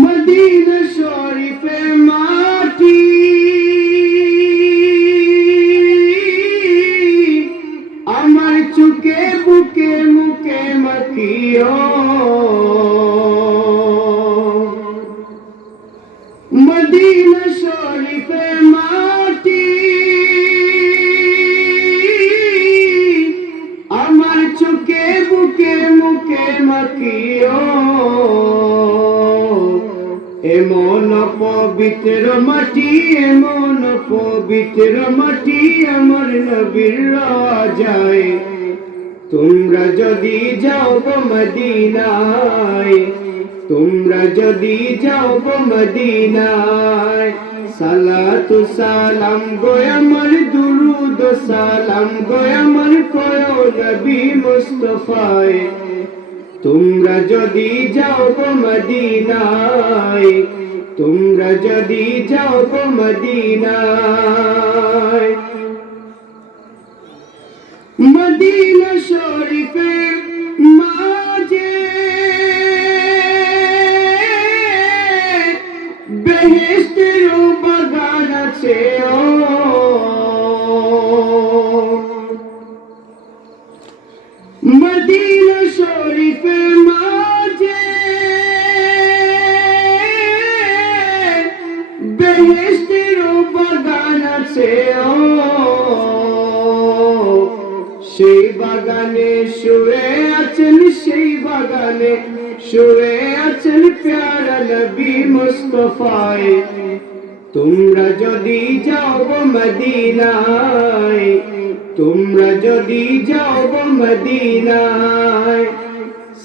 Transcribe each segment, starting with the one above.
Medina শরীফের মাটি আমার চোখে বুকে মুখে মাখিও। মদিনা শরীফের মাটি আমার চোখে বুকে মুখে মাখিও। এমন পবিত্র মাটি, এমন পবিত্র মাটি আমার নবীর রাজায়। তোমরা যদি যাও গো মদিনায়, তোমরা যদি যাও গো মদিনায়, সালাতু সালাম গো আমার, দুরুদ সালাম গো আমার কয়ো নবী মুস্তাফায়। তোমরা যদি যাও গো মদিনায়, তোমরা যদি যাও গো মদিনায়। মদিনা শরীফের মাঝে বেহেশতের বাগান আছে ও। মদিনা শরীফের মাঝে বেহেশতের বাগান আছে ও। সেই বাগানে শুয়ে আছেন, সেই বাগানে শুয়ে আছেন প্যারা নবী মুস্তাফায়। তোমরা যদি যাও গো মদিনায়, তোমরা যদি যাও গো মদিনায়,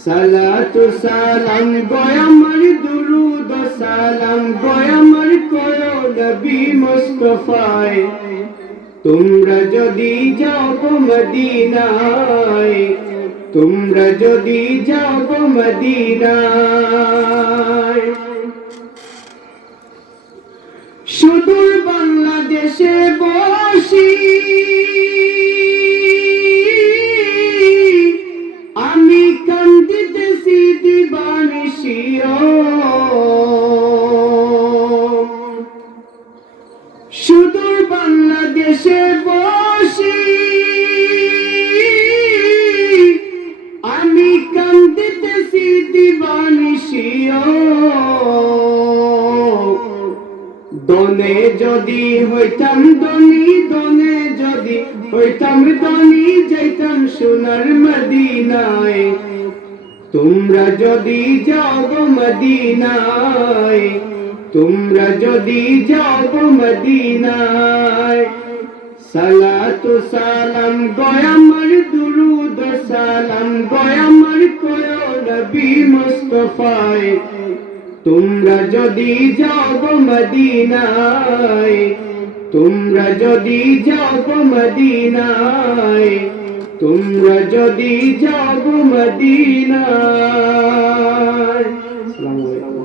সালাতু সালাম গো আমার, দুরুদ সালাম গো আমার কয়ো নবী মুস্তাফায়। তোমরা যদি যাও গো মদিনায়, তোমরা যদি যাও গো মদিনায়। সুদূর বাংলাদেশে বসি আমি কান্দিতেছি দিবানিশি ও। সুদূর বাংলাদেশে বসি আমি কান্দিতেছি দিবানিশি ও। দনে যদি হইতাম ধনী, দনে যদি হইতাম ধনী, যাইতাম সোনার মদিনায়। তোমরা যদি যাও গো মদিনায়, তোমরা যদি যাও গো মদিনায়, সালাতু সালাম গো আমার, দুরুদ সালাম গো আমার কয়ো নবী মুস্তাফায়। তোমরা যদি যাও গো মদিনায়, তোমরা যদি যাও গো মদিনায়, তোমরা যদি যাও গো মদিনায়। আসসালামু আলাইকুম।